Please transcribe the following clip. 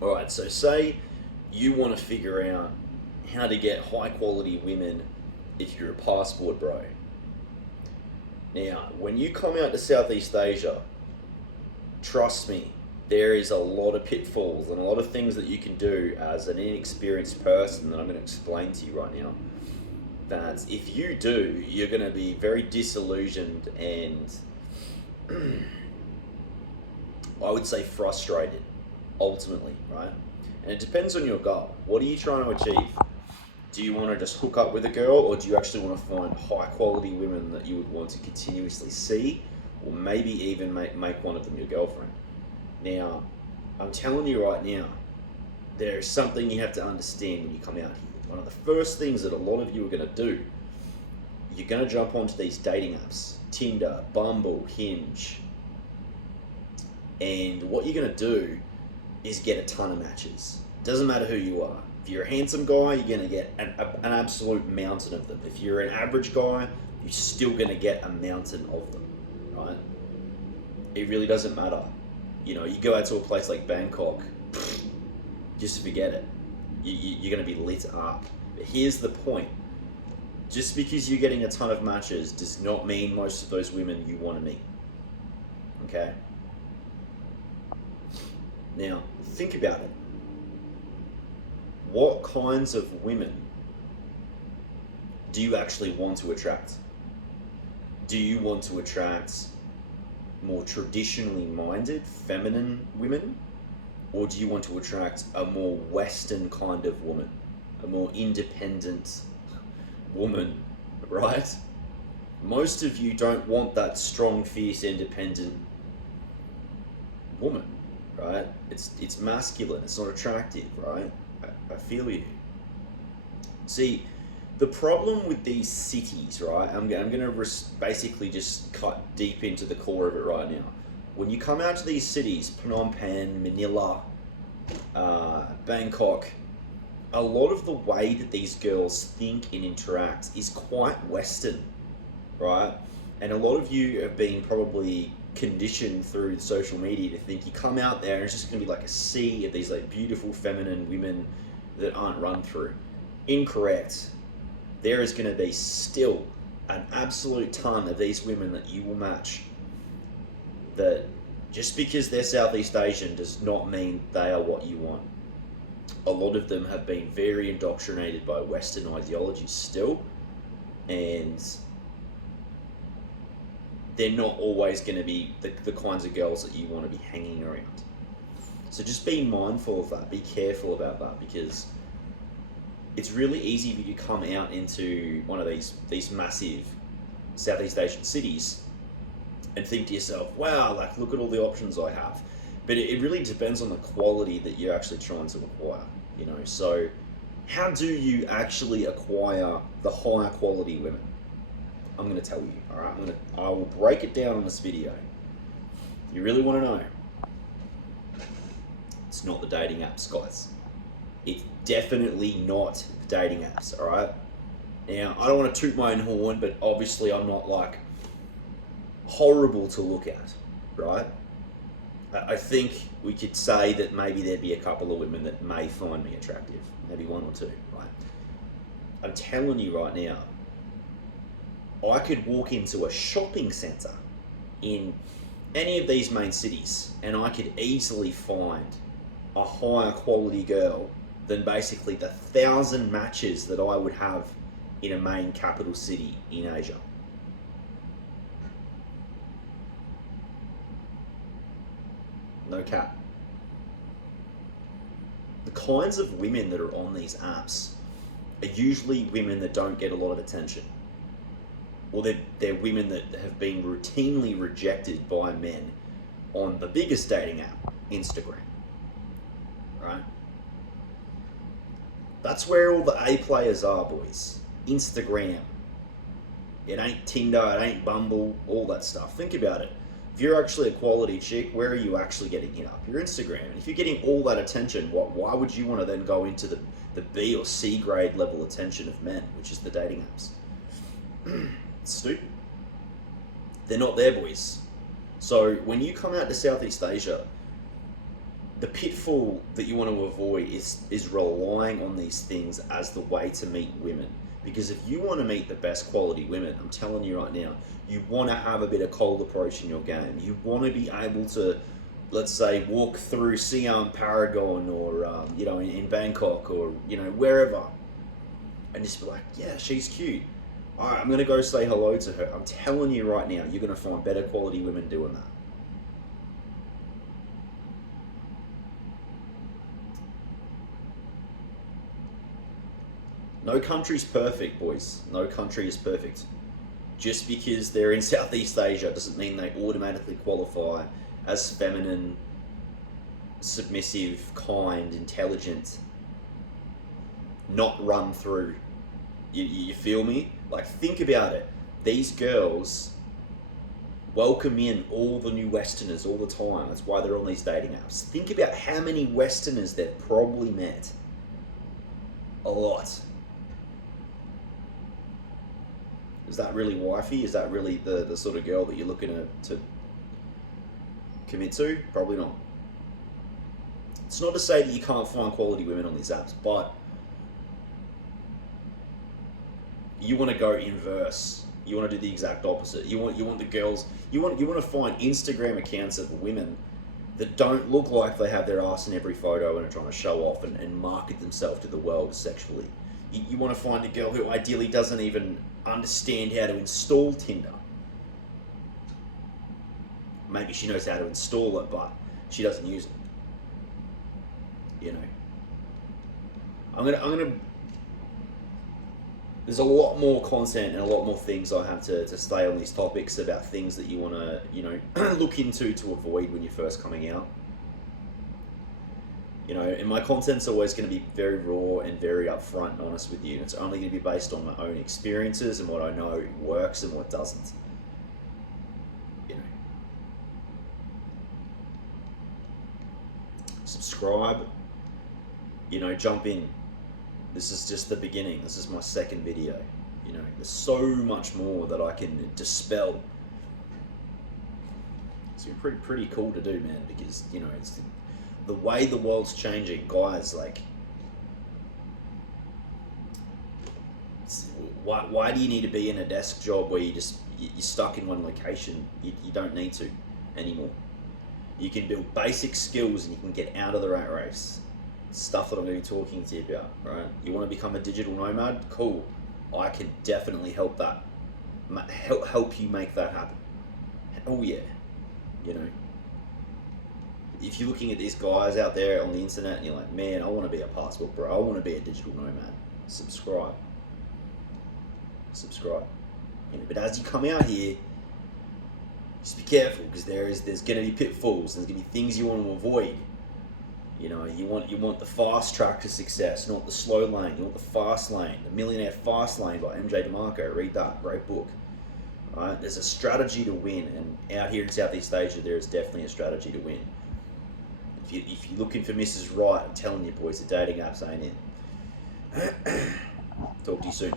All right, so say you want to figure out how to get high quality women if you're a passport bro. Now, when you come out to Southeast Asia, trust me, there is a lot of pitfalls and a lot of things that you can do as an inexperienced person that I'm going to explain to you right now. That if you do, you're going to be very disillusioned and I would say frustrated, ultimately, right? And it depends on your goal. What are you trying to achieve? Do you want to just hook up with a girl, or do you actually want to find high quality women that you would want to continuously see, or maybe even make one of them your girlfriend? Now, I'm telling you right now, there is something you have to understand when you come out here. One of the first things that a lot of you are going to do, you're going to jump onto these dating apps, Tinder, Bumble, Hinge, and what you're going to do is get a ton of matches. Doesn't matter who you are. If you're a handsome guy, you're going to get an absolute mountain of them. If you're an average guy, you're still going to get a mountain of them, right? It really doesn't matter. You know, you go out to a place like Bangkok, just forget it. You're going to be lit up. But here's the point. Just because you're getting a ton of matches does not mean most of those women you want to meet. Okay? Now, think about it. What kinds of women do you actually want to attract? Do you want to attract more traditionally minded, feminine women? Or do you want to attract a more Western kind of woman? A more independent woman, right? Most of you don't want that strong, fierce, independent woman, right? It's masculine, it's not attractive, right? I feel you. See, the problem with these cities, right? I'm going to basically just cut deep into the core of it right now. When you come out to these cities, Phnom Penh, Manila, Bangkok, a lot of the way that these girls think and interact is quite Western, right? And a lot of you have been probably conditioned through social media to think you come out there and it's just going to be like a sea of these like beautiful feminine women that aren't run through. Incorrect. There is going to be still an absolute ton of these women that you will match that just because they're Southeast Asian does not mean they are what you want. A lot of them have been very indoctrinated by Western ideologies still, and they're not always going to be the kinds of girls that you want to be hanging around. So just be mindful of that, be careful about that, because it's really easy for you to come out into one of these massive Southeast Asian cities and think to yourself, wow, like look at all the options I have. But it really depends on the quality that you're actually trying to acquire, you know. So how do you actually acquire the higher quality women? I'm going to tell you, all right? I will break it down on this video. You really want to know? It's not the dating apps, guys. It's definitely not the dating apps, all right? Now, I don't want to toot my own horn, but obviously I'm not like horrible to look at, right? I think we could say that maybe there'd be a couple of women that may find me attractive, maybe one or two, right? I'm telling you right now, I could walk into a shopping centre in any of these main cities and I could easily find a higher quality girl than basically the 1,000 matches that I would have in a main capital city in Asia. No cap. The kinds of women that are on these apps are usually women that don't get a lot of attention. Or they're women that have been routinely rejected by men on the biggest dating app, Instagram. Right? That's where all the A players are, boys. Instagram. It ain't Tinder, it ain't Bumble, all that stuff. Think about it. If you're actually a quality chick, where are you actually getting hit up? Your Instagram. And if you're getting all that attention, why would you want to then go into the B or C grade level attention of men, which is the dating apps? It's stupid. They're not there, boys. So when you come out to Southeast Asia, the pitfall that you want to avoid is relying on these things as the way to meet women. Because if you want to meet the best quality women, I'm telling you right now, you want to have a bit of cold approach in your game. You want to be able to, let's say, walk through Siam Paragon or in Bangkok or wherever, and just be like, yeah, she's cute. All right, I'm gonna go say hello to her. I'm telling you right now, you're gonna find better quality women doing that. No country's perfect, boys. No country is perfect. Just because they're in Southeast Asia doesn't mean they automatically qualify as feminine, submissive, kind, intelligent, not run through. You feel me? Like, think about it. These girls welcome in all the new Westerners all the time. That's why they're on these dating apps. Think about how many Westerners they've probably met. A lot. Is that really wifey? Is that really the sort of girl that you're looking to commit to? Probably not. It's not to say that you can't find quality women on these apps, but you want to go inverse. You want to do the exact opposite. You want the girls. You want to find Instagram accounts of women that don't look like they have their ass in every photo and are trying to show off and market themselves to the world sexually. You want to find a girl who ideally doesn't even understand how to install Tinder. Maybe she knows how to install it, but she doesn't use it. I'm gonna. There's a lot more content and a lot more things I have to stay on these topics about things that you want to look into to avoid when you're first coming out. And my content's always going to be very raw and very upfront and honest with you. And it's only going to be based on my own experiences and what I know works and what doesn't. Subscribe. Jump in. This is just the beginning. This is my second video. There's so much more that I can dispel. It's pretty cool to do, man, because, it's the way the world's changing, guys. Like, why do you need to be in a desk job where you're stuck in one location? You don't need to anymore. You can build basic skills and you can get out of the rat race. Stuff that I'm going to be talking to you about, right? You want to become a digital nomad? Cool. I can definitely help that. Help you make that happen. Oh yeah. If you're looking at these guys out there on the internet and you're like, man, I want to be a passport bro. I want to be a digital nomad. Subscribe. But as you come out here, just be careful, because there's going to be pitfalls. There's going to be things you want to avoid. You want the fast track to success, not the slow lane. You want the fast lane, the Millionaire Fast Lane by MJ DeMarco. Read that, great book. All right, there's a strategy to win, and out here in Southeast Asia, there is definitely a strategy to win. If you're looking for Mrs. Right, I'm telling you, boys, the dating apps ain't it. Talk to you soon.